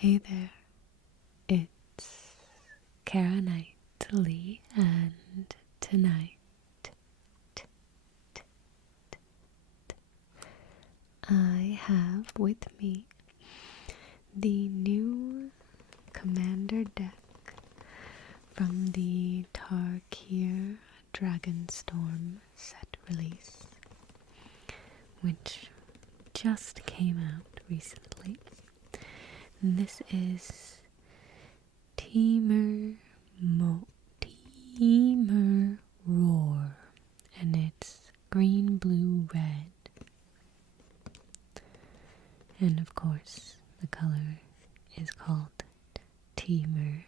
Hey there, it's CaraNightly, and tonight I have with me the new Commander deck from the Tarkir Dragonstorm set release, which just came out recently. This is Temur Roar, and it's green, blue, red. And of course, the color is called Temur.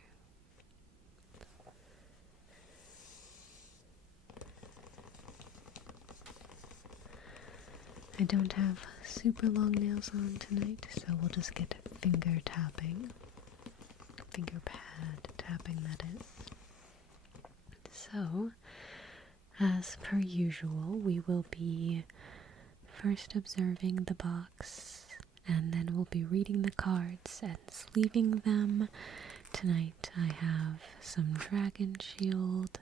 I don't have super long nails on tonight, so we'll just get finger tapping. Finger pad tapping, that is. So, as per usual, we will be first observing the box, and then we'll be reading the cards and sleeving them. Tonight I have some Dragon Shield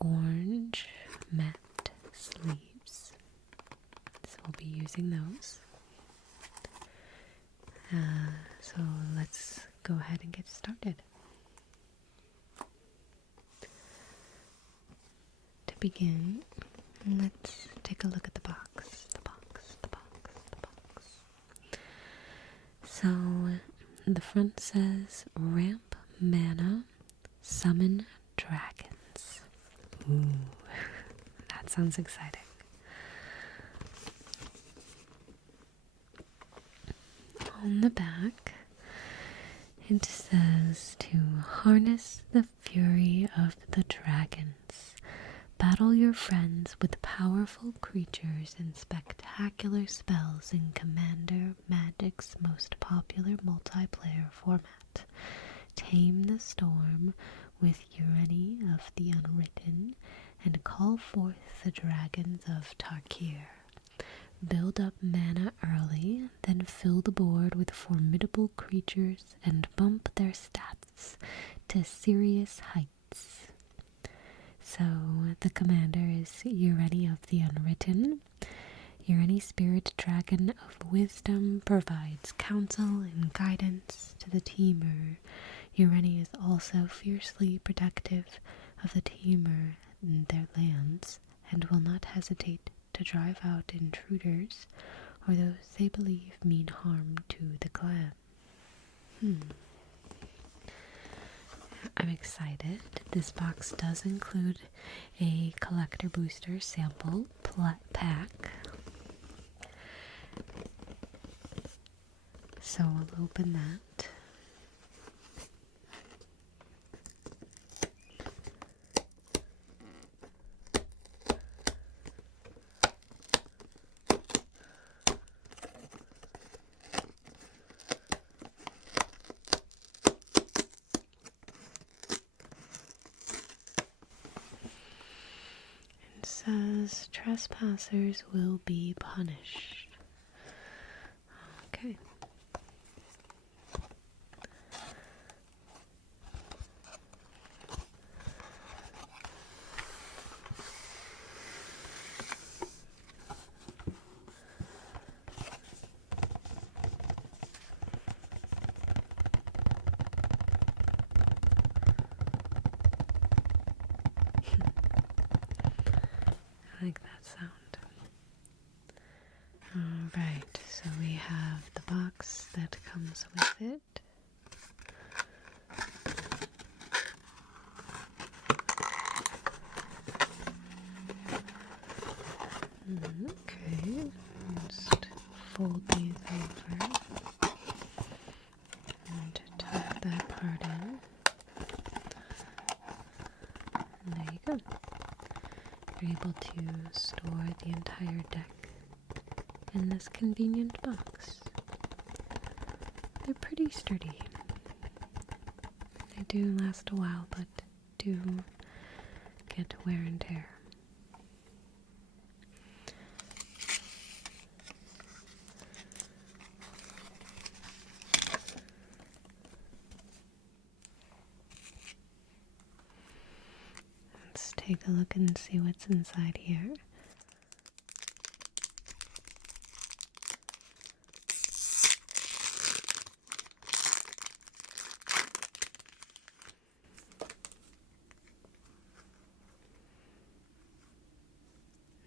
orange matte sleeves, so we'll be using those. So let's go ahead and get started. To begin, let's take a look at the box. So the front says ramp mana, summon dragons. Ooh, that sounds exciting. On the back, it says to harness the fury of the dragons. Battle your friends with powerful creatures and spectacular spells in Commander Magic's most popular multiplayer format. Tame the storm with Urani of the Unwritten and call forth the dragons of Tarkir. Build up mana early, then fill the board with formidable creatures and bump their stats to serious heights. So the commander is Urani of the Unwritten. Urani Spirit Dragon of Wisdom provides counsel and guidance to the Temur. Urani is also fiercely protective of the Temur and their lands, and will not hesitate to drive out intruders or those they believe mean harm to the clan. I'm excited. This box does include a collector booster sample pack. So we'll open that. Says trespassers will be punished. Okay. I like that sound. Alright, so we have the box that comes with it. Okay, just fold these over and tuck that part in. And there you go. You're able to store the entire deck in this convenient box. They're pretty sturdy. They do last a while, but do get wear and tear. take a look and see what's inside here.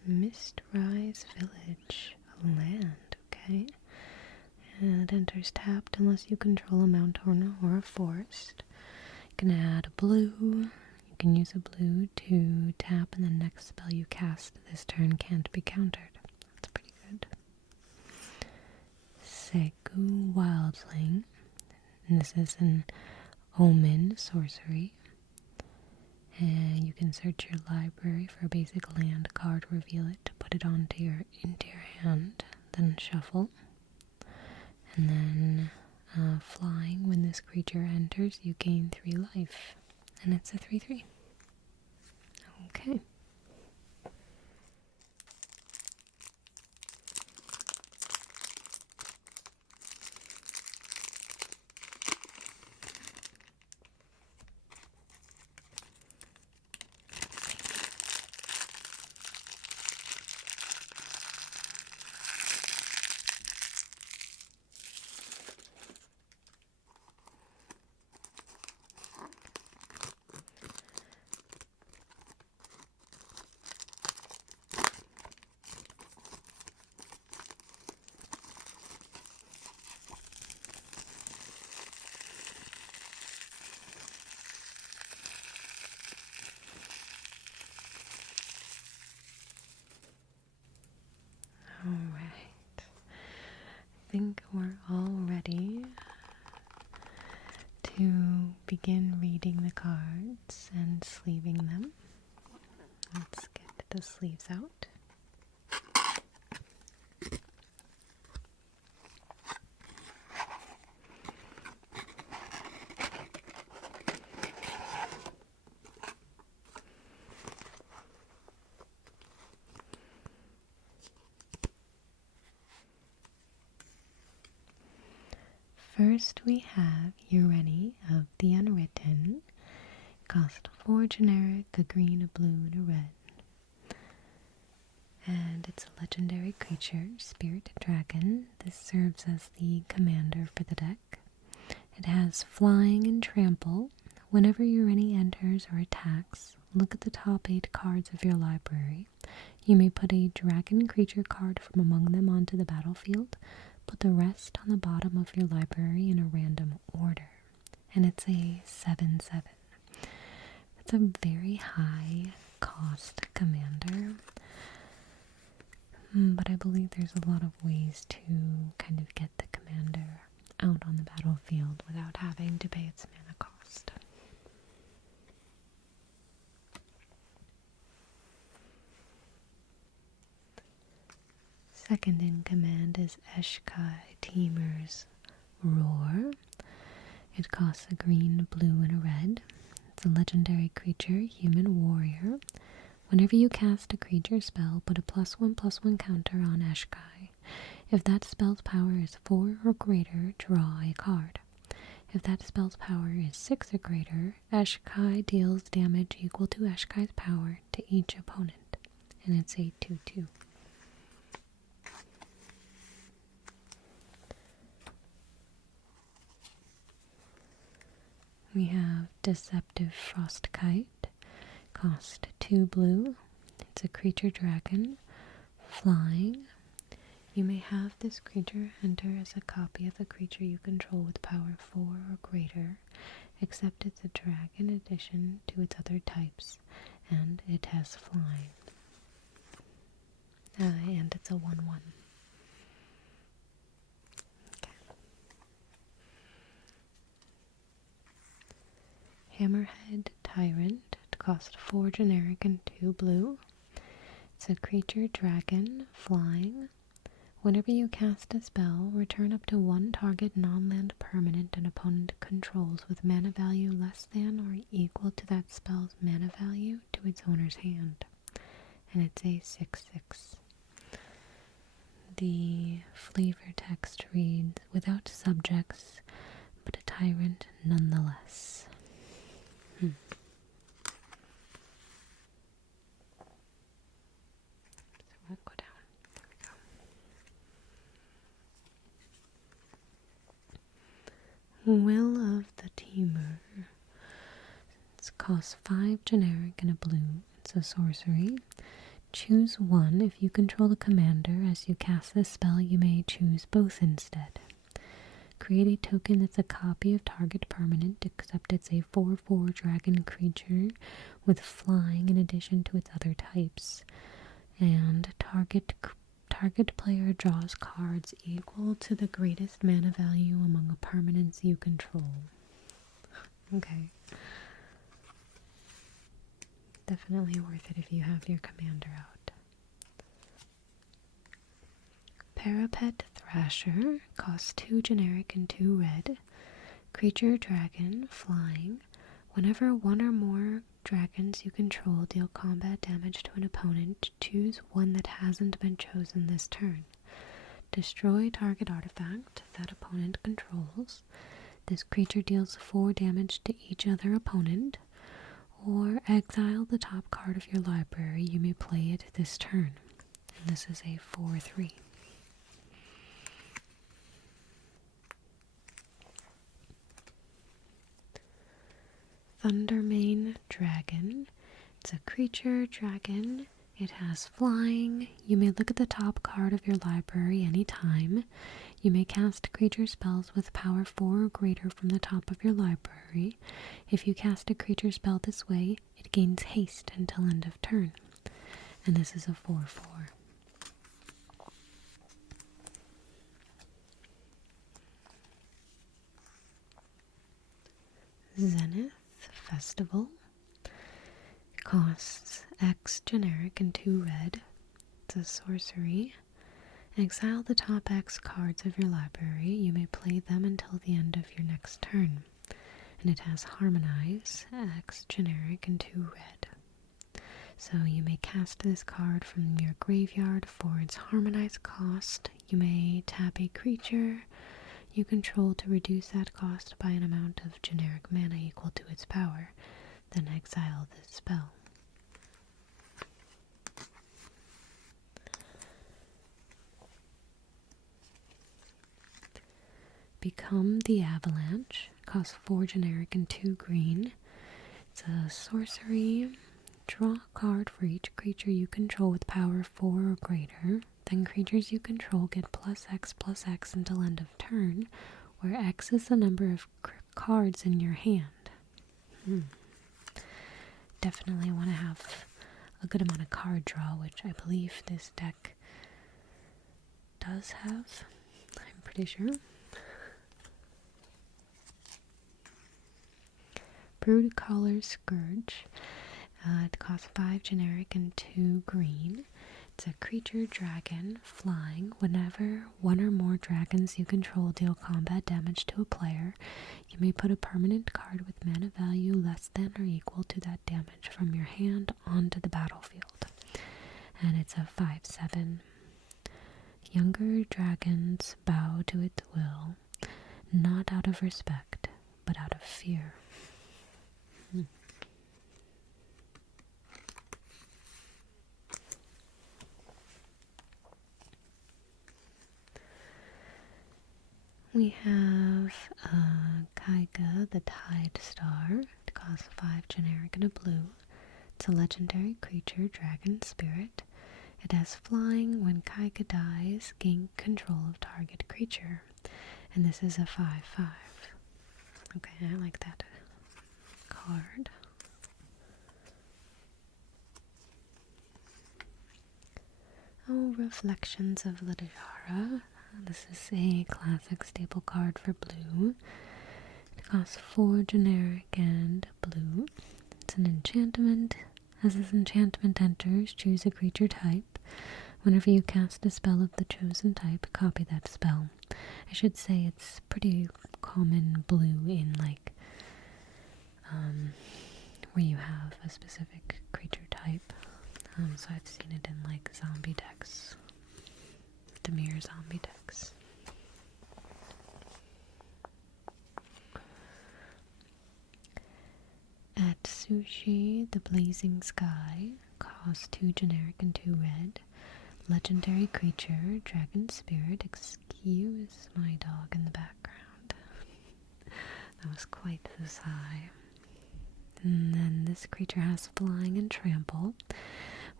Mistrise Village, a land, okay. And it enters tapped unless you control a mountain or a forest. You can add a blue. You can use a blue to tap, and the next spell you cast this turn can't be countered. That's pretty good. Segu Wildling. And this is an omen sorcery. And you can search your library for a basic land card, reveal it, put it into your hand, then shuffle. And then flying, when this creature enters, you gain 3 life. And it's a 3/3. Okay. Alright, I think we're all ready to begin reading the cards and sleeving them. Let's get the sleeves out. First we have Ureni of the Unwritten. Cost 4 generic, a green, a blue, and a red. And it's a legendary creature, Spirit Dragon. This serves as the commander for the deck. It has flying and trample. Whenever Ureni enters or attacks, look at the top 8 cards of your library. You may put a dragon creature card from among them onto the battlefield. Put the rest on the bottom of your library in a random order. And it's a 7/7. It's a very high cost commander. But I believe there's a lot of ways to kind of get the commander out on the battlefield without having to pay its mana cost. Second in command is Eshkai, Temur's Roar. It costs a green, a blue, and a red. It's a legendary creature, human warrior. Whenever you cast a creature spell, put a +1/+1 counter on Eshkai. If that spell's power is 4 or greater, draw a card. If that spell's power is 6 or greater, Eshkai deals damage equal to Eshkai's power to each opponent. And it's a 2/2. We have Deceptive Frostkite, cost 2 blue. It's a creature dragon, flying. You may have this creature enter as a copy of a creature you control with power 4 or greater, except it's a dragon addition to its other types, and it has flying. And it's a 1/1. Hammerhead Tyrant. It costs 4 generic and 2 blue. It's a creature dragon, flying. Whenever you cast a spell, return up to 1 target non-land permanent an opponent controls with mana value less than or equal to that spell's mana value to its owner's hand. And it's a 6/6. The flavor text reads, without subjects, but a tyrant nonetheless. Will of the Temur. It costs 5 generic and a blue. It's a sorcery. Choose one. If you control the commander, as you cast this spell, you may choose both instead. Create a token that's a copy of target permanent, except it's a 4/4 dragon creature with flying in addition to its other types. And target player draws cards equal to the greatest mana value among the permanents you control. Okay. Definitely worth it if you have your commander out. Parapet Thrasher costs 2 generic and 2 red. Creature dragon, flying. Whenever one or more dragons you control deal combat damage to an opponent, choose one that hasn't been chosen this turn. Destroy target artifact that opponent controls. This creature deals 4 damage to each other opponent. Or exile the top card of your library. You may play it this turn. And this is a 4/3. Thundermane Dragon. It's a creature dragon. It has flying. You may look at the top card of your library anytime. You may cast creature spells with power 4 or greater from the top of your library. If you cast a creature spell this way, it gains haste until end of turn. And this is a 4/4. Zenith Festival. It costs X generic and 2 red. It's a sorcery. Exile the top X cards of your library. You may play them until the end of your next turn. And it has Harmonize, X generic, and 2 red. So you may cast this card from your graveyard for its Harmonize cost. You may tap a creature you control to reduce that cost by an amount of generic mana equal to its power. Then exile this spell. Become the Avalanche. Costs 4 generic and 2 green. It's a sorcery. Draw a card for each creature you control with power 4 or greater. Then creatures you control get +X until end of turn, where X is the number of cards in your hand. Definitely want to have a good amount of card draw, which I believe this deck does have. I'm pretty sure. Brood Collar Scourge. It costs 5 generic and 2 green. It's a creature dragon, flying. Whenever one or more dragons you control deal combat damage to a player, you may put a permanent card with mana value less than or equal to that damage from your hand onto the battlefield. And it's a 5/7. Younger dragons bow to its will, not out of respect, but out of fear. We have Kaiga, the Tide Star. It costs 5 generic and a blue. It's a legendary creature, dragon spirit. It has flying. When Kaiga dies, gain control of target creature. And this is a 5/5. Okay, I like that card. Oh, Reflections of Ladajara. This is a classic staple card for blue. It costs 4 generic and blue. It's an enchantment. As this enchantment enters, choose a creature type. Whenever you cast a spell of the chosen type, copy that spell. I should say it's pretty common blue in where you have a specific creature type. So I've seen it in zombie decks. Temur zombie decks. At Sushi, the Blazing Sky costs 2 generic and 2 red. Legendary creature, dragon spirit. Excuse my dog in the background. That was quite the sigh. And then this creature has flying and trample.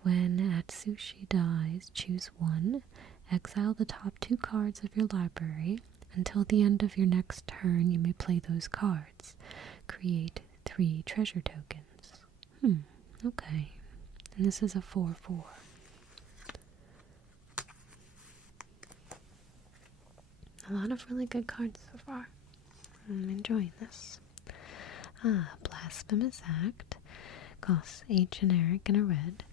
When Atsushi dies, choose one. Exile the top 2 cards of your library. Until the end of your next turn, you may play those cards. Create 3 treasure tokens. Okay. And this is a 4/4. A lot of really good cards so far. I'm enjoying this. Blasphemous Act. Costs 8 generic and a red.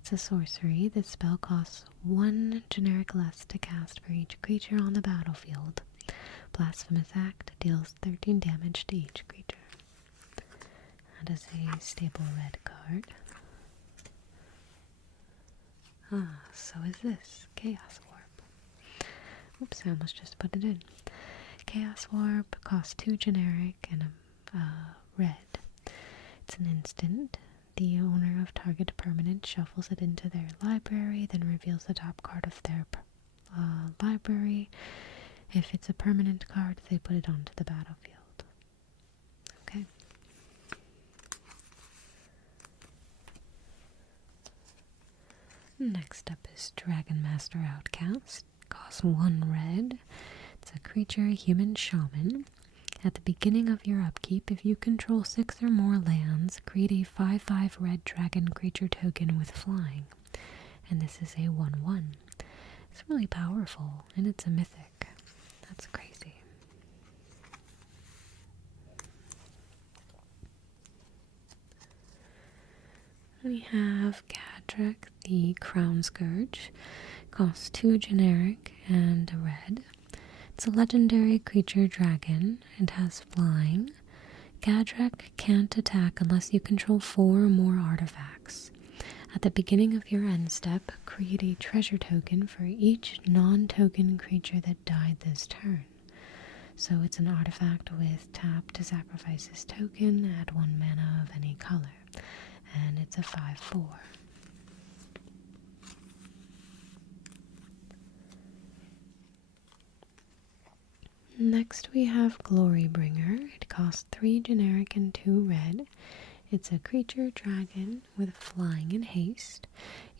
It's a sorcery. This spell costs 1 generic less to cast for each creature on the battlefield. Blasphemous Act deals 13 damage to each creature. That is a stable red card. So is this. Chaos Warp. Oops, I almost just put it in. Chaos Warp costs 2 generic and a red. It's an instant. The owner of target permanent shuffles it into their library, then reveals the top card of their library. If it's a permanent card, they put it onto the battlefield. Okay. Next up is Dragon Master Outcast. Costs 1 red. It's a creature, human shaman. At the beginning of your upkeep, if you control 6 or more lands, create a 5/5 red dragon creature token with flying. And this is a 1/1. It's really powerful, and it's a mythic. That's crazy. We have Gadrak, the Crown Scourge. Costs 2 generic and a red. It's a legendary creature dragon. It has flying. Gadrak can't attack unless you control 4 or more artifacts. At the beginning of your end step, create a treasure token for each non-token creature that died this turn. So it's an artifact with tap to sacrifice this token, add 1 mana of any color. And it's a 5/4. Next we have Glorybringer. It costs 3 generic and 2 red. It's a creature dragon with flying and haste.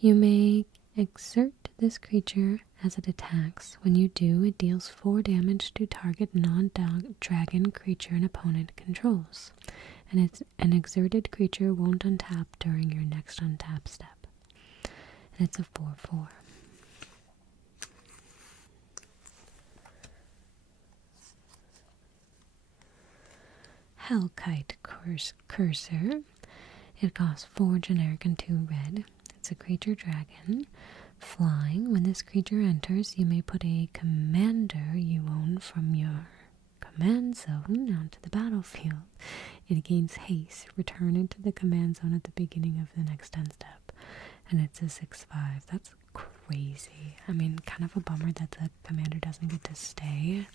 You may exert this creature as it attacks. When you do, it deals 4 damage to target non-dragon creature an opponent controls. And it's an exerted creature won't untap during your next untap step. And it's a 4/4. Hellkite Cursor. It costs 4 generic and 2 red. It's a creature dragon. Flying. When this creature enters, you may put a commander you own from your command zone onto the battlefield. It gains haste. Return it to the command zone at the beginning of the next end step. And it's a 6/5. That's crazy. I mean, kind of a bummer that the commander doesn't get to stay.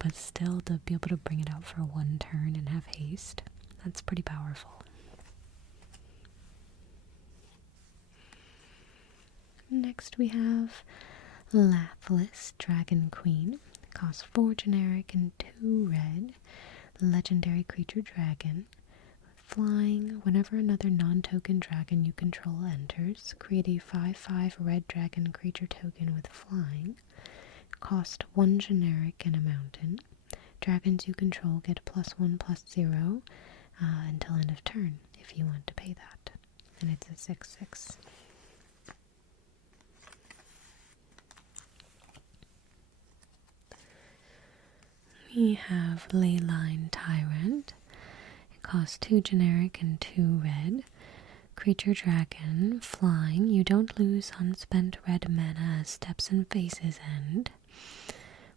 But still, to be able to bring it out for 1 turn and have haste, that's pretty powerful. Next we have Laughless Dragon Queen. It costs 4 generic and 2 red. Legendary creature dragon. Flying. Whenever another non-token dragon you control enters, create a 5/5 red dragon creature token with flying. Cost 1 generic and a mountain. Dragons you control get +1/+0 until end of turn if you want to pay that. And it's a 6/6. We have Leyline Tyrant. It costs 2 generic and 2 red. Creature dragon, flying. You don't lose unspent red mana as steps and phases end.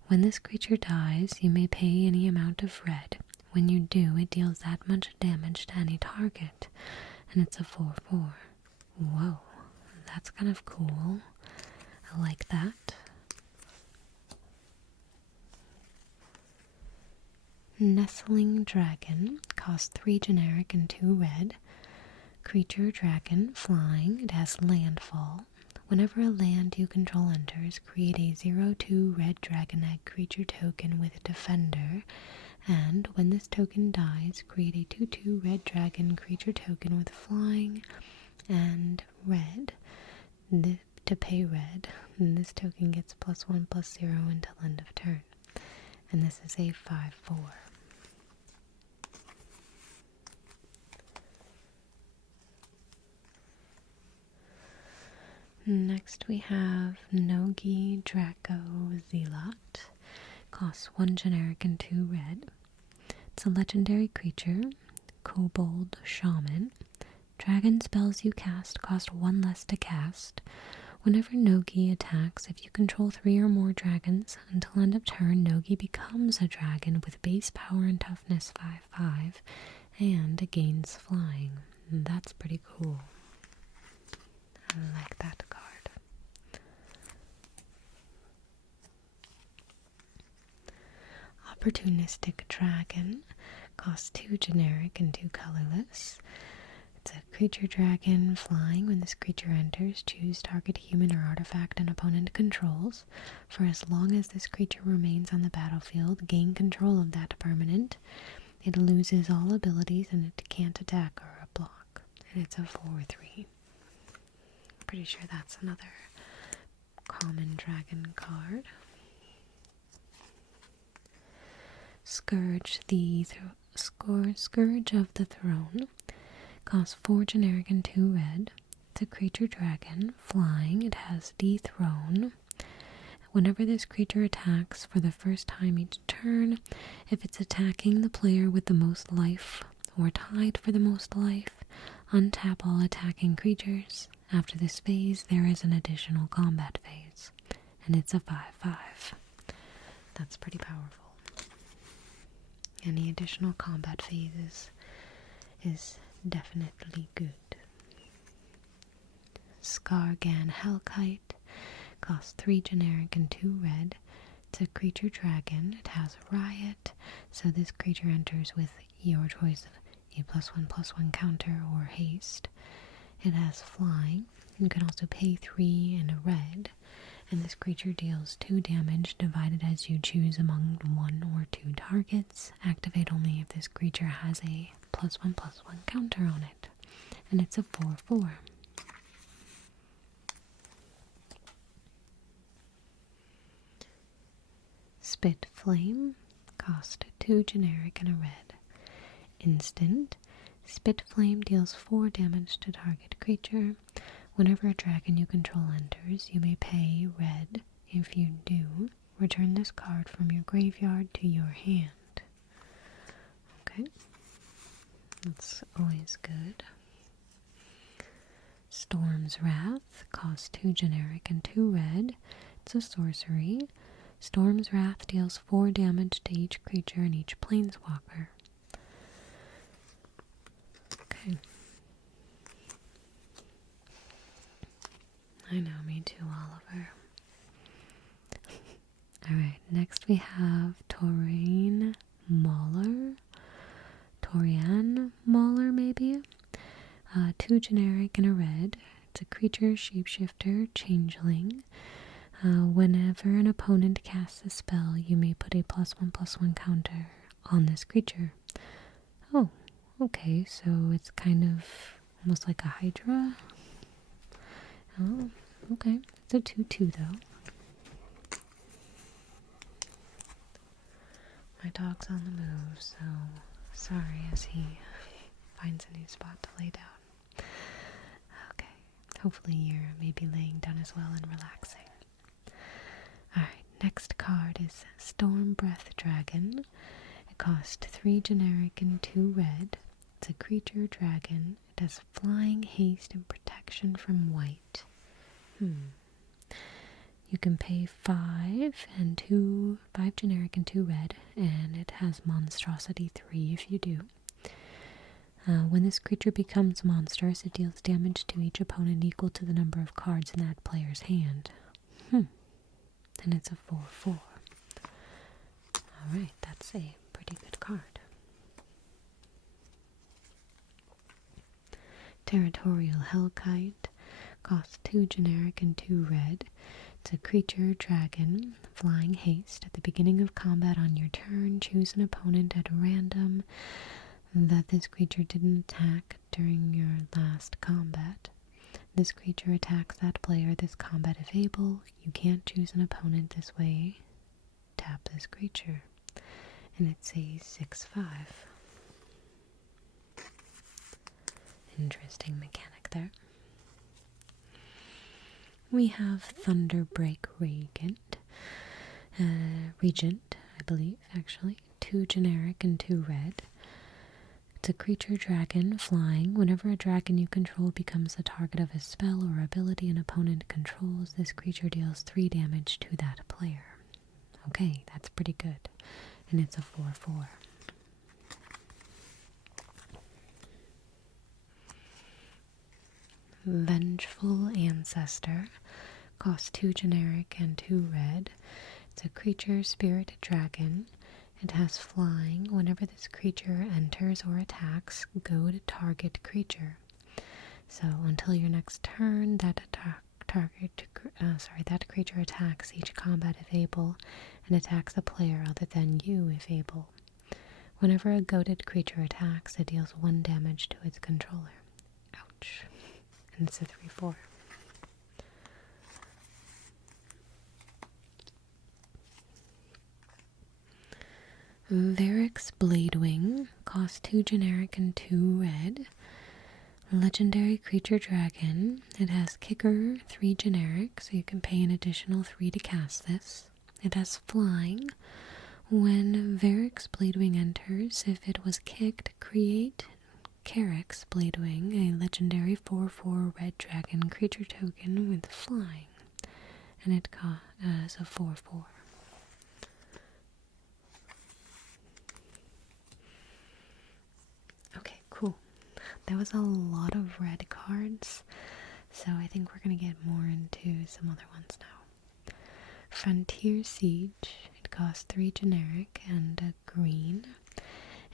When this creature dies, you may pay any amount of red. When you do, it deals that much damage to any target. And it's a 4/4. Whoa, that's kind of cool. I like that. Nestling Dragon costs 3 generic and 2 red. Creature dragon, flying. It has landfall. Whenever a land you control enters, create a 0/2 red dragon egg creature token with defender And when this token dies, create a 2/2 red dragon creature token with flying and red to pay red. And this token gets +1/+0 until end of turn. And this is a 5/4. Next we have Nogi Draco Zealot. Costs 1 generic and 2 red. It's a legendary creature, Kobold Shaman. Dragon spells you cast cost 1 less to cast. Whenever Nogi attacks, if you control 3 or more dragons, until end of turn, Nogi becomes a dragon with base power and toughness 5/5 and gains flying. And that's pretty cool. I like that card. Opportunistic Dragon costs 2 generic and 2 colorless. It's a creature dragon flying. When this creature enters, choose target human or artifact an opponent controls. For as long as this creature remains on the battlefield, gain control of that permanent. It loses all abilities and it can't attack or block. And it's a 4/3. Pretty sure that's another common dragon card. Scourge Scourge of the Throne. Costs 4 generic and 2 red. It's a creature dragon, flying. It has dethrone. Whenever this creature attacks for the first time each turn, if it's attacking the player with the most life or tied for the most life, untap all attacking creatures. After this phase, there is an additional combat phase, and it's a 5/5. That's pretty powerful. Any additional combat phases is definitely good. Skargan Hellkite costs 3 generic and 2 red. It's a creature dragon. It has Riot, so this creature enters with your choice of a +1/+1 counter or haste. It has flying. You can also pay 3 and a red, and this creature deals 2 damage divided as you choose among 1 or 2 targets. Activate only if this creature has a +1/+1 counter on it, and it's a 4/4. Spit Flame cost 2 generic and a red. Instant. Spit Flame deals 4 damage to target creature. Whenever a dragon you control enters, you may pay red. If you do, return this card from your graveyard to your hand. Okay, that's always good. Storm's Wrath costs 2 generic and 2 red. It's a sorcery. Storm's Wrath deals 4 damage to each creature and each planeswalker. Okay. I know, me too, Oliver. Alright, next we have Torian Mauler, maybe? 2 generic and a red. It's a creature, shapeshifter, changeling. Whenever an opponent casts a spell, you may put a +1/+1 counter on this creature. Oh, okay, so it's kind of almost like a Hydra. Oh, okay. It's a 2/2 though. My dog's on the move, so sorry as he finds a new spot to lay down. Okay. Hopefully you're maybe laying down as well and relaxing. Alright, next card is Storm Breath Dragon. It costs 3 generic and 2 red. It's a creature dragon. It has flying, haste, and protection from white. You can pay 5 generic and 2 red, and it has monstrosity 3 if you do. When this creature becomes monstrous, it deals damage to each opponent equal to the number of cards in that player's hand. And it's a 4/4. Alright, that's a pretty good card. Territorial Hellkite costs 2 generic and 2 red. It's a creature dragon, flying haste. At the beginning of combat on your turn, choose an opponent at random that this creature didn't attack during your last combat. This creature attacks that player this combat if able. You can't choose an opponent this way. Tap this creature. And it's a 6/5. Interesting mechanic there. We have Thunderbreak Regent, I believe, actually. 2 generic and 2 red. It's a creature dragon flying. Whenever a dragon you control becomes the target of a spell or ability an opponent controls, this creature deals 3 damage to that player. Okay, that's pretty good. And it's a 4/4. Vengeful Ancestor. Costs 2 generic and 2 red. It's a creature spirit dragon. It has flying. Whenever this creature enters or attacks, go to target creature. So until your next turn, that creature attacks each combat if able, and attacks a player other than you if able. Whenever a goaded creature attacks, it deals 1 damage to its controller. Ouch. And it's a 3/4. Varric's Bladewing costs 2 generic and 2 red. Legendary creature dragon. It has kicker 3 generic, so you can pay an additional 3 to cast this. It has flying. When Varric's Bladewing enters, if it was kicked, create CaraNightly Bladewing, a legendary 4/4 red dragon creature token with flying. And it is a 4/4. Okay, cool. That was a lot of red cards, so I think we're going to get more into some other ones now. Frontier Siege. It costs 3 generic and a green.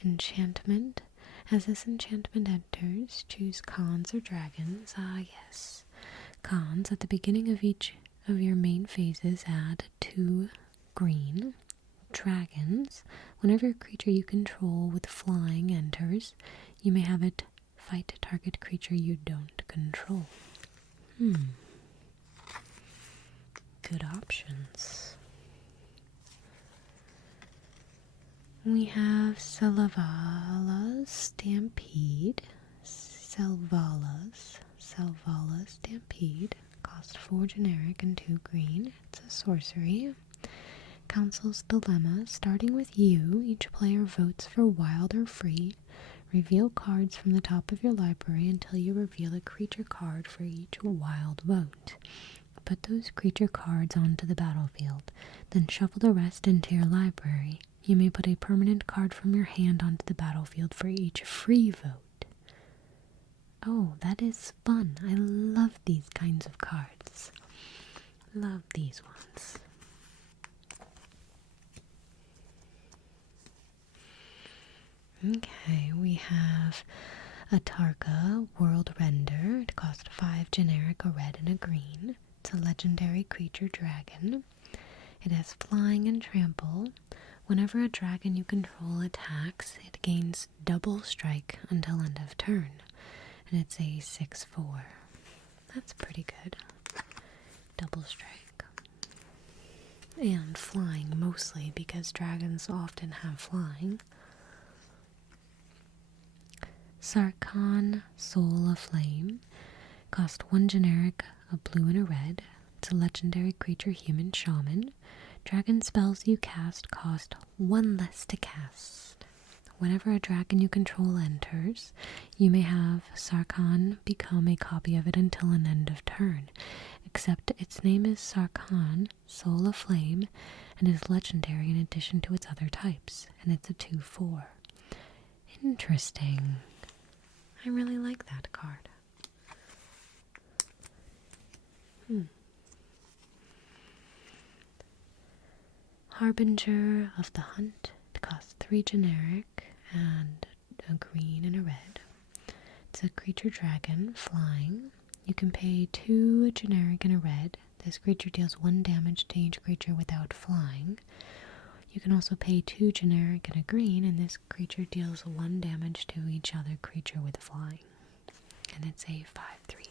Enchantment. As this enchantment enters, choose cons or dragons. Ah, yes. Cons. At the beginning of each of your main phases, add 2 green. Dragons. Whenever a creature you control with flying enters, you may have it fight a target creature you don't control. Good options. We have Selvala Stampede. Selvala Stampede. Cost 4 generic and 2 green. It's a sorcery. Council's Dilemma. Starting with you, each player votes for wild or free. Reveal cards from the top of your library until you reveal a creature card for each wild vote. Put those creature cards onto the battlefield, then shuffle the rest into your library. You may put a permanent card from your hand onto the battlefield for each free vote. Oh, that is fun. I love these kinds of cards. Love these ones. Okay, we have a Tarka World Render. It costs 5 generic, a red, and a green. It's a legendary creature dragon. It has flying and trample. Whenever a dragon you control attacks, it gains double strike until end of turn. And it's a 6/4. That's pretty good. Double strike. And flying mostly, because dragons often have flying. Sarkhan Soul Aflame. Cost 1 generic, a blue and a red. It's a legendary creature human shaman. Dragon spells you cast cost 1 less to cast. Whenever a dragon you control enters, you may have Sarkhan become a copy of it until an end of turn, except its name is Sarkhan, Soul of Flame, and is legendary in addition to its other types, and it's a 2/4. Interesting. I really like that card. Harbinger of the Hunt. It costs 3 generic and a green and a red. It's a creature dragon flying. You can pay 2 generic and a red. This creature deals 1 damage to each creature without flying. You can also pay 2 generic and a green, and this creature deals 1 damage to each other creature with flying. And it's a 5/3.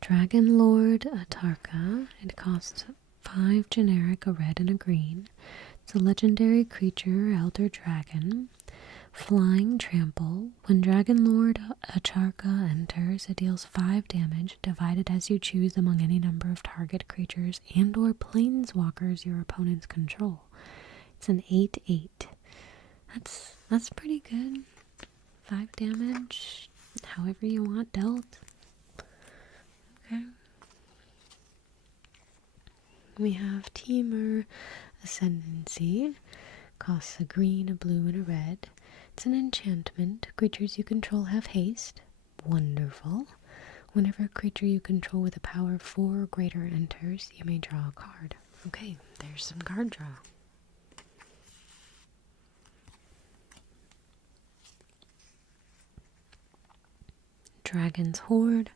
Dragon Lord Atarka. It costs 5 generic, a red, and a green. It's a legendary creature, Elder Dragon. Flying Trample. When Dragon Lord Acharka enters, it deals 5 damage, divided as you choose among any number of target creatures and or planeswalkers your opponents control. It's an 8/8. That's pretty good. 5 damage, however you want dealt. Okay. We have Temur Ascendancy. Costs a green, a blue, and a red. It's an enchantment. Creatures you control have haste. Wonderful. Whenever a creature you control with a power of 4 or greater enters, you may draw a card. Okay, there's some card draw. Dragon's Horde.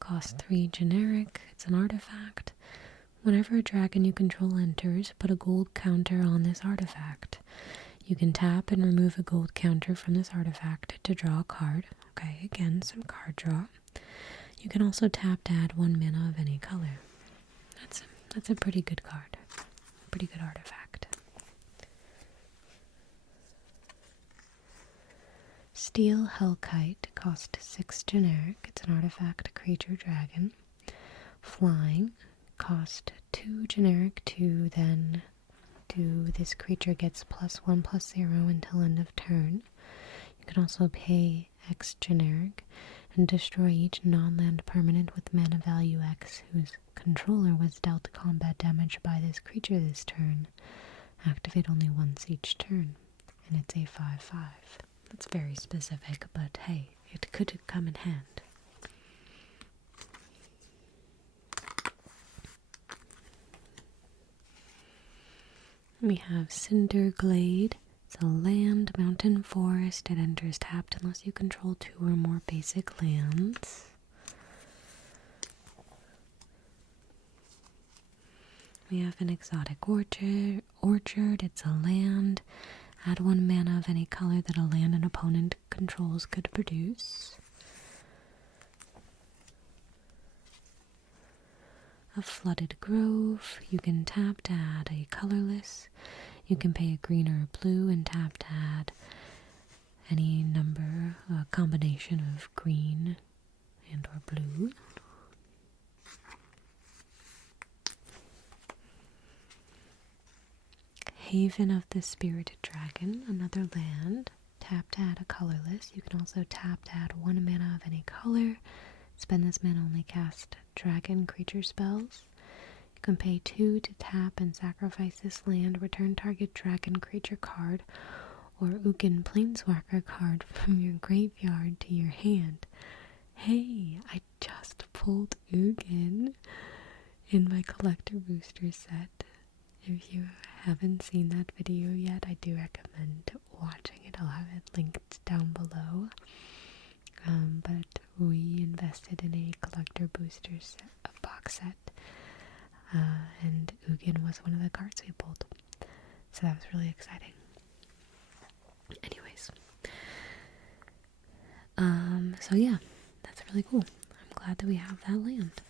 Costs 3 generic. It's an artifact. Whenever a dragon you control enters, put a gold counter on this artifact. You can tap and remove a gold counter from this artifact to draw a card. Okay, again, some card draw. You can also tap to add 1 mana of any color. That's a pretty good card. Pretty good artifact. Steel Hellkite costs 6 generic. It's an artifact creature dragon. Flying cost 2 generic to then this creature gets +1/+0 until end of turn. You can also pay X generic and destroy each non-land permanent with mana value X whose controller was dealt combat damage by this creature this turn. Activate only once each turn, and it's a 5/5. That's very specific, but hey, it could come in hand. We have Cinder Glade. It's a land, mountain, forest. It enters tapped unless you control 2 or more basic lands. We have an exotic orchard. It's a land. Add 1 mana of any color that a land an opponent controls could produce. A flooded grove. You can tap to add a colorless. You can pay a green or a blue and tap to add any number, a combination of green and or blue. Haven of the Spirited Dragon, another land. Tap to add a colorless. You can also tap to add 1 mana of any color. Spend this mana only cast dragon creature spells. You can pay 2 to tap and sacrifice this land. Return target dragon creature card or Ugin Planeswalker card from your graveyard to your hand. Hey, I just pulled Ugin in my collector booster set. If you haven't seen that video yet, I do recommend watching it. I'll have it linked down below. But we invested in a collector booster set, a box set, and Ugin was one of the cards we pulled. So that was really exciting. Anyways, so yeah, that's really cool. I'm glad that we have that land.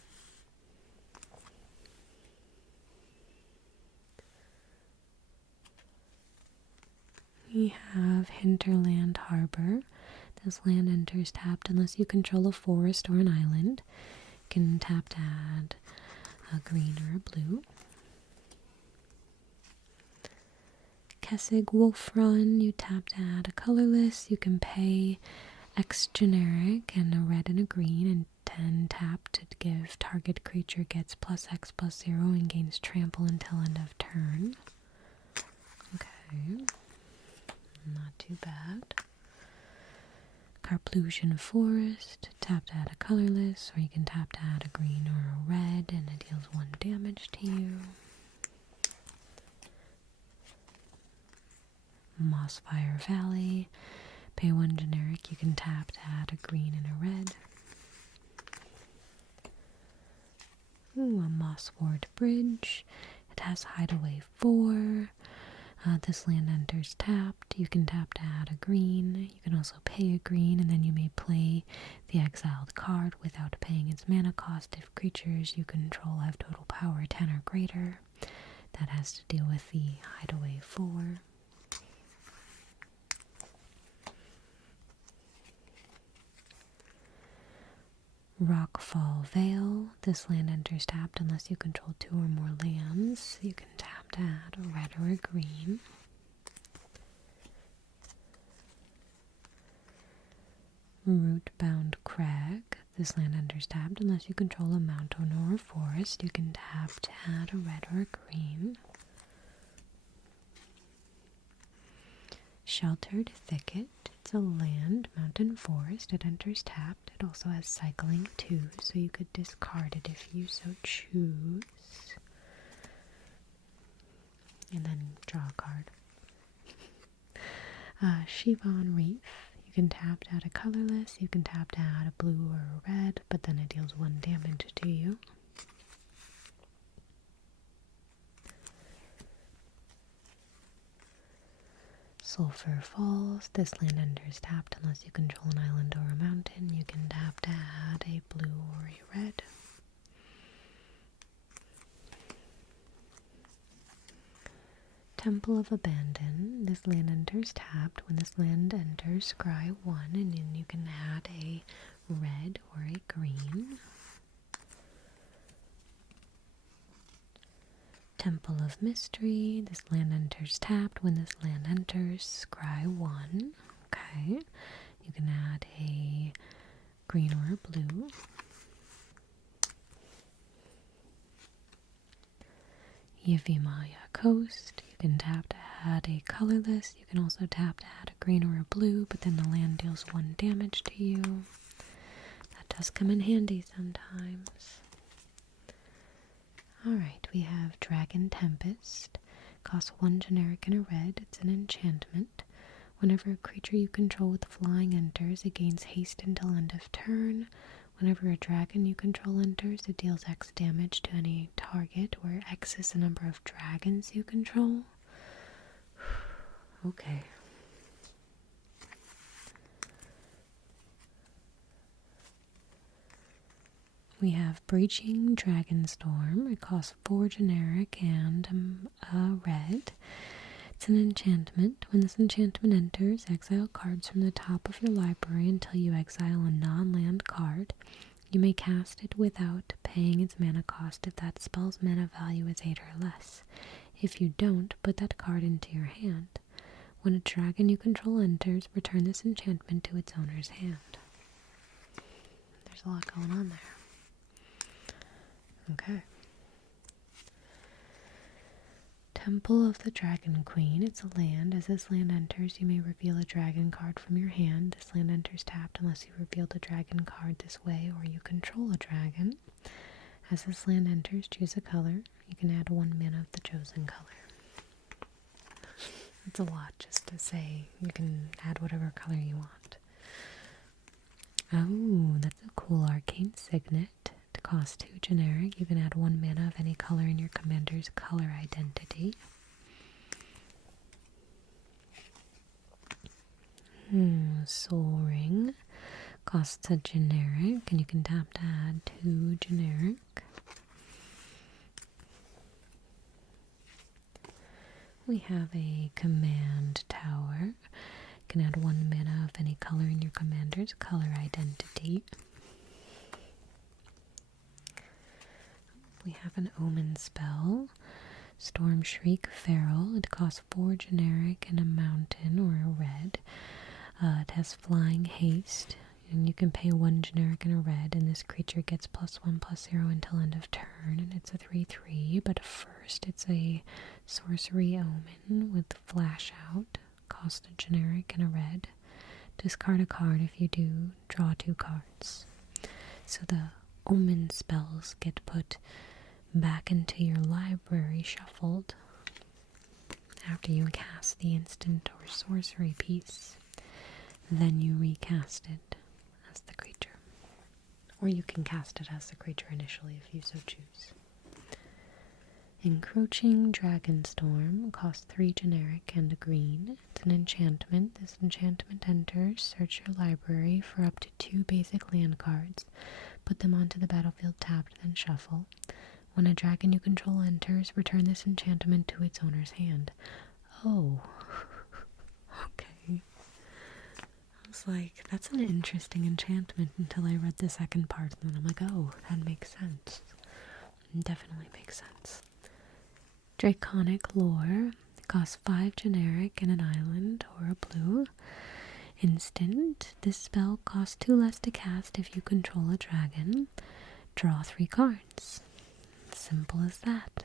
We have Hinterland Harbor. This land enters tapped unless you control a forest or an island. You can tap to add a green or a blue. Kessig Wolf Run, you tap to add a colorless. You can pay X generic and a red and a green and 10 tap to give target creature gets +X/+0 and gains trample until end of turn. Okay. Not too bad. Carplusion Forest. Tap to add a colorless, or you can tap to add a green or a red, and it deals 1 damage to you. Mossfire Valley. Pay 1 generic. You can tap to add a green and a red. Ooh, a Mossward Bridge. It has Hideaway 4. This land enters tapped. You can tap to add a green. You can also pay a green, and then you may play the exiled card without paying its mana cost if creatures you control have total power 10 or greater. That has to deal with the Hideaway 4. Rockfall Vale. This land enters tapped unless you control 2 or more lands. You can tap to add a red or a green. Rootbound Crag. This land enters tapped unless you control a mountain or a forest. You can tap to add a red or a green. Sheltered Thicket. It's a land, mountain, forest. It enters tapped. It also has cycling too, so you could discard it if you so choose. And then draw a card. Shivon Reef. You can tap to add a colorless. You can tap to add a blue or a red, but then it deals 1 damage to you. Sulphur Falls. This land enters tapped unless you control an island or a mountain. You can tap to add a blue or a red. Temple of Abandon. This land enters tapped. When this land enters, scry 1, and then you can add a red or a green. Temple of Mystery. This land enters tapped. When this land enters, scry 1. Okay. You can add a green or a blue. Yavimaya Coast. You can tap to add a colorless. You can also tap to add a green or a blue, but then the land deals 1 damage to you. That does come in handy sometimes. Alright, we have Dragon Tempest. Costs 1 generic and a red. It's an enchantment. Whenever a creature you control with flying enters, it gains haste until end of turn. Whenever a dragon you control enters, it deals X damage to any target, where X is the number of dragons you control. Okay. We have Breaching Dragonstorm. It costs 4 generic and a red. It's an enchantment. When this enchantment enters, exile cards from the top of your library until you exile a non-land card. You may cast it without paying its mana cost if that spell's mana value is 8 or less. If you don't, put that card into your hand. When a dragon you control enters, return this enchantment to its owner's hand. There's a lot going on there. Okay. Temple of the Dragon Queen. It's a land. As this land enters, you may reveal a dragon card from your hand. This land enters tapped unless you reveal the dragon card this way or you control a dragon. As this land enters, choose a color. You can add 1 mana of the chosen color. It's a lot just to say you can add whatever color you want. Oh, that's a cool arcane signet. It costs 2 generic. You can add 1 mana of any color in your commander's color identity. Soul Ring costs a generic, and you can tap to add 2 generic. We have a command tower. You can add 1 mana of any color in your commander's color identity. We have an omen spell, Storm Shriek Feral. It costs 4 generic and a mountain or a red. It has flying haste, and you can pay 1 generic and a red, and this creature gets +1/+0 until end of turn, and it's a 3/3, but first it's a sorcery omen with flash out, cost a generic and a red. Discard a card. If you do, draw 2 cards. So the omen spells get put back into your library shuffled after you cast the instant or sorcery piece. Then you recast it as the creature. Or you can cast it as the creature initially if you so choose. Encroaching Dragonstorm costs 3 generic and a green. It's an enchantment. This enchantment enters, search your library for up to 2 basic land cards. Put them onto the battlefield tapped, then shuffle. When a dragon you control enters, return this enchantment to its owner's hand. Oh. Okay. I was like, that's an interesting enchantment until I read the second part, and then I'm like, oh, that makes sense. It definitely makes sense. Draconic Lore costs 5 generic and an island or a blue. Instant. This spell costs 2 less to cast if you control a dragon. Draw 3 cards. Simple as that.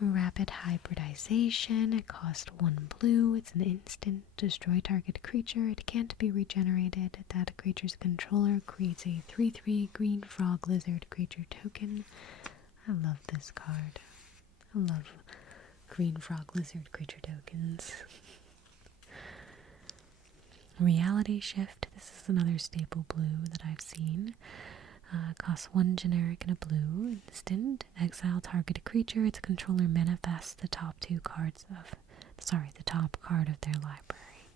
Rapid Hybridization. It costs 1 blue. It's an instant. Destroy target creature. It can't be regenerated. That creature's controller creates a 3/3 green frog lizard creature token. I love this card. I love green frog lizard creature tokens. Reality Shift. This is another staple blue that I've seen. Costs 1 generic and a blue. Instant. Exile target creature. Its controller manifests the top card of their library.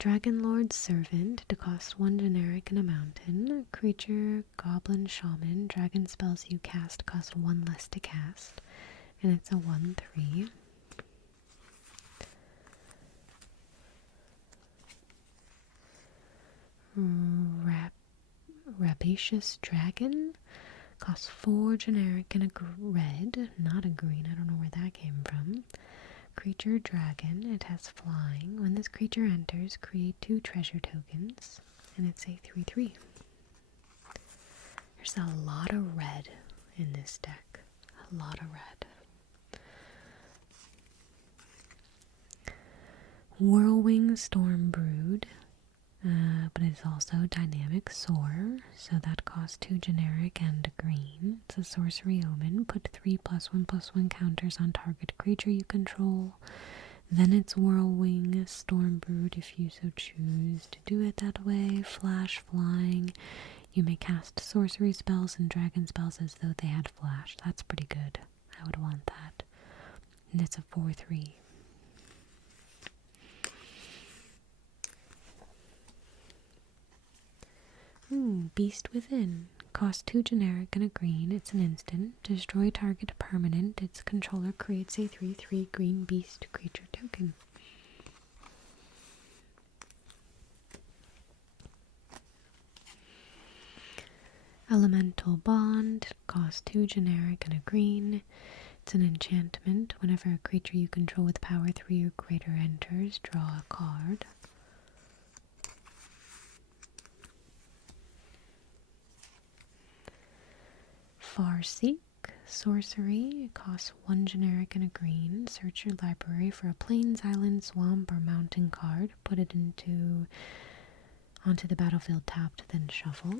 Dragonlord's Servant. To cost 1 generic and a mountain. Creature, Goblin, Shaman. Dragon spells you cast cost 1 less to cast. And it's a 1/3. Rapacious Dragon costs 4 generic and a red, not a green. I don't know where that came from. Creature Dragon. It has flying. When this creature enters, create 2 treasure tokens, and it's a 3/3. There's a lot of red in this deck. A lot of red. Whirlwing Stormbrood. But it's also Dynamic Soar, so that costs 2 generic and a green. It's a sorcery omen. Put 3+1/+1 counters on target creature you control. Then it's Whirlwing Stormbrood if you so choose to do it that way. Flash, flying. You may cast sorcery spells and dragon spells as though they had flash. That's pretty good. I would want that. And it's a 4/3. Beast Within. Costs 2 generic and a green. It's an instant. Destroy target permanent. Its controller creates a 3/3 green beast creature token. Elemental Bond. Costs 2 generic and a green. It's an enchantment. Whenever a creature you control with power 3 or greater enters, draw a card. Farseek. Sorcery. It costs 1 generic and a green. Search your library for a plains, island, swamp, or mountain card. Put it onto the battlefield tapped, then shuffle.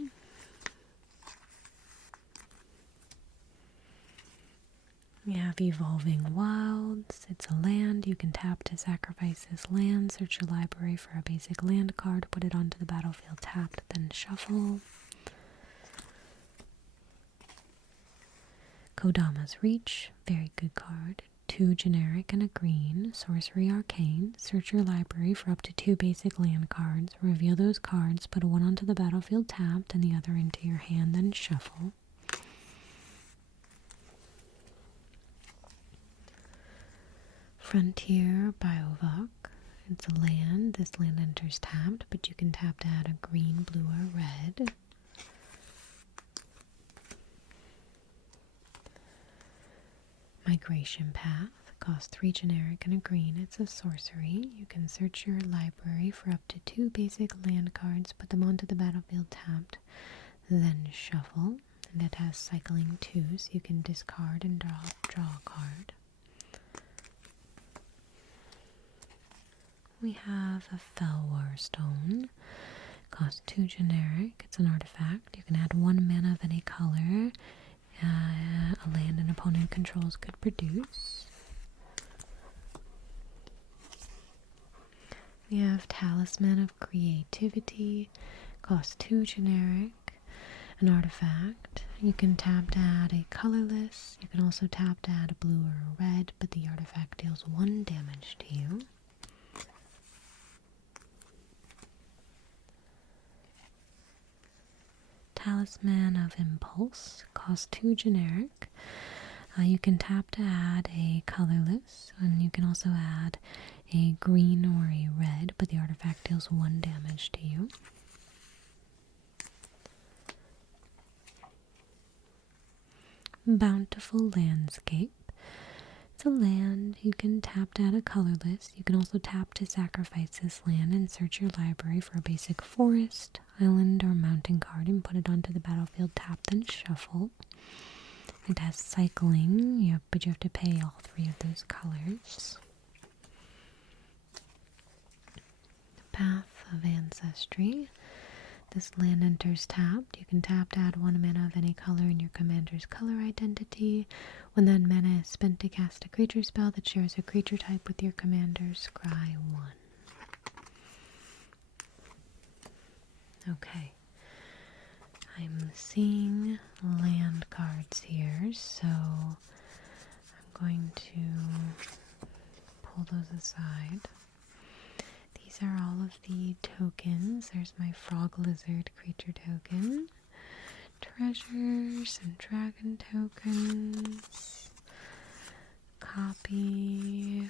We have Evolving Wilds. It's a land. You can tap to sacrifice this land. Search your library for a basic land card. Put it onto the battlefield tapped, then shuffle. Kodama's Reach. Very good card. 2 generic and a green. Sorcery Arcane. Search your library for up to 2 basic land cards. Reveal those cards. Put one onto the battlefield tapped and the other into your hand, then shuffle. Frontier Biovok. It's a land. This land enters tapped, but you can tap to add a green, blue, or red. Migration Path. Costs 3 generic and a green. It's a sorcery. You can search your library for up to 2 basic land cards, put them onto the battlefield tapped, then shuffle. And it has cycling 2, so you can discard and draw a card. We have a Fellwar Stone. Costs 2 generic. It's an artifact. You can add 1 mana of any color a land an opponent controls could produce. We have Talisman of Creativity. Costs 2 generic. An artifact. You can tap to add a colorless. You can also tap to add a blue or a red, but the artifact deals 1 damage to you. Talisman of Impulse. Costs 2 generic. You can tap to add a colorless, and you can also add a green or a red, but the artifact deals 1 damage to you. Bountiful Landscape. It's a land. You can tap to add a colorless. You can also tap to sacrifice this land and search your library for a basic forest, island, or mountain card and put it onto the battlefield tapped and shuffle. It has cycling, but you have to pay all 3 of those colors. Path of Ancestry. This land enters tapped. You can tap to add 1 mana of any color in your commander's color identity. When that mana is spent to cast a creature spell that shares a creature type with your commander, scry 1. Okay. I'm seeing land cards here, so I'm going to pull those aside. These are all of the tokens. There's my frog lizard creature token, treasures and dragon tokens, copy,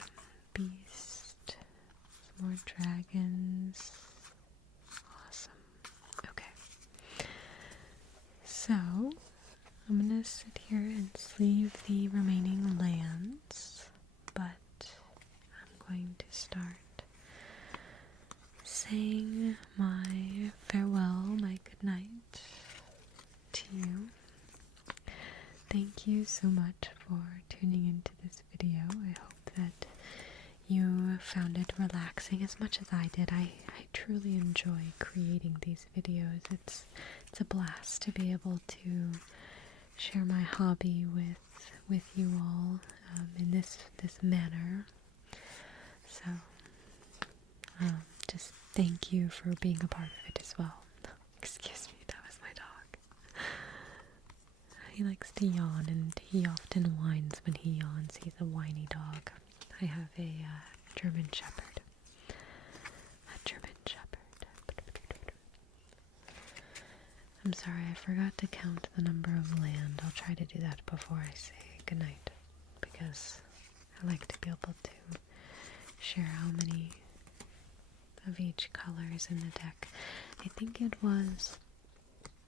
beast, some more dragons. Awesome. Okay. So, I'm going to sit here and sleeve the remaining lands, but I'm going to start saying my farewell, my goodnight to you. Thank you so much for tuning into this video. I hope that you found it relaxing as much as I did. I truly enjoy creating these videos. It's a blast to be able to share my hobby with you all in this manner. So just thank you for being a part of it as well. Excuse me, that was my dog. He likes to yawn, and he often whines when he yawns. He's a whiny dog. I have a German Shepherd. I'm sorry, I forgot to count the number of land. I'll try to do that before I say goodnight, because I like to be able to share how many of each color is in the deck. I think it was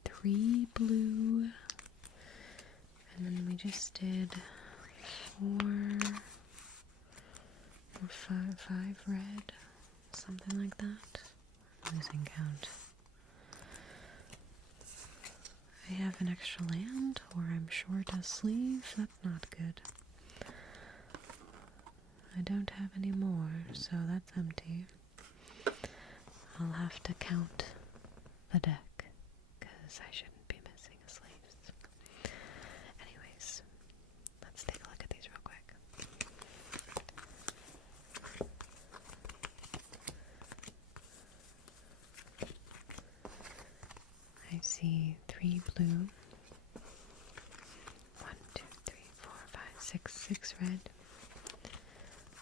3 blue, and then we just did 4 or 5 red, something like that. I'm losing count. I have an extra land, or I'm short a sleeve. That's not good. I don't have any more, so that's empty. I'll have to count the deck, because I shouldn't be missing sleeves. Anyways, let's take a look at these real quick. I see 3 blue, 1, 2, 3, 4, 5, 6 red,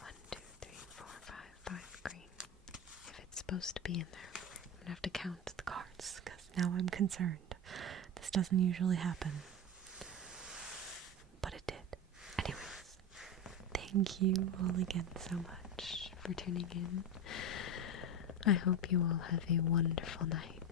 1, 2, 3, 4, 5 green. If it's supposed to be in there, I'm gonna have to count the cards, because now I'm concerned. This doesn't usually happen, but it did. Anyways, thank you all again so much for tuning in. I hope you all have a wonderful night.